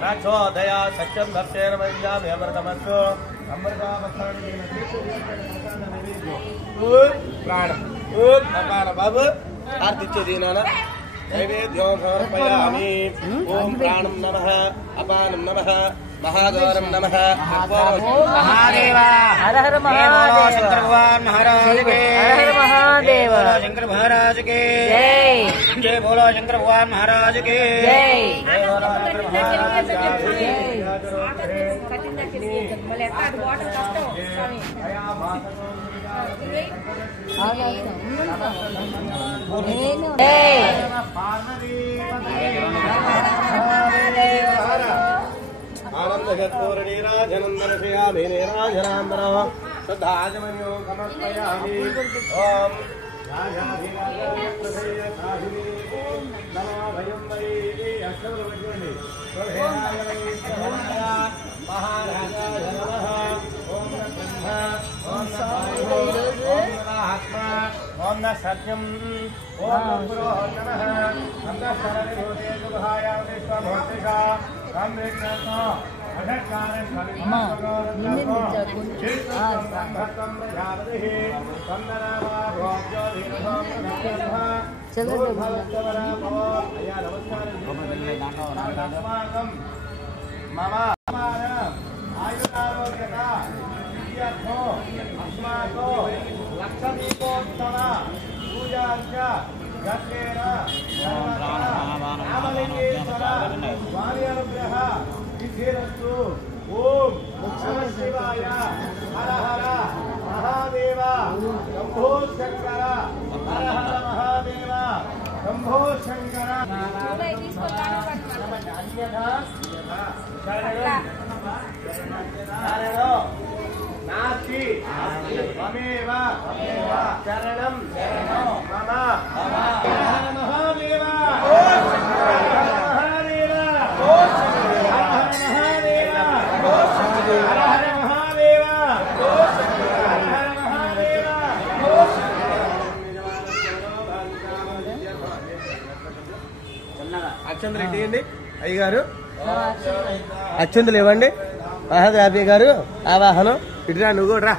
प्रचोदया सत्यं भक्तेन मय्यामि अमृतमस्तु अमृतावसानि प्राणं अपान बाबू आरती दीनाना नैवेद्यों समर्पयामि। ओम प्राणं नमः अपानं नमः महागौरं नमः महादेव हर हर महादेव शंकर भगवान महाराज के हर हर महादेव शंकर महाराज के जय जय बोलो शंकर भगवान महाराज के जय जय बोलो शंकर महाराज आनंदपूर्णीराजनंदनशयामि नीराजनांदनः श्रद्धाजमन्यो समर्पयामि। ओम ओम न सत्यम ओम गुरो नमः नमः शरणयोगे शुभाय विश्वभूतिका संविष्णु अषट्कारं लक्षदीपोत्सव पूजार्च गत्रेण रामलिंगेश्वर स्वामी अनुग्रह सिद्धिरस्तु। ओम नमः शिवाय हर हर महादेव शंभो शंकर हर हर महादेव शंभो शंकर नास्ति ममेव शरणं मम महादेव అక్షంతలు ఇవ్వండి అయ్యగారు, అక్షంతలు ఇవ్వండి. మహాదేవి గారు ఆవాహనం ఇటురా, నువ్వు కూడా రా.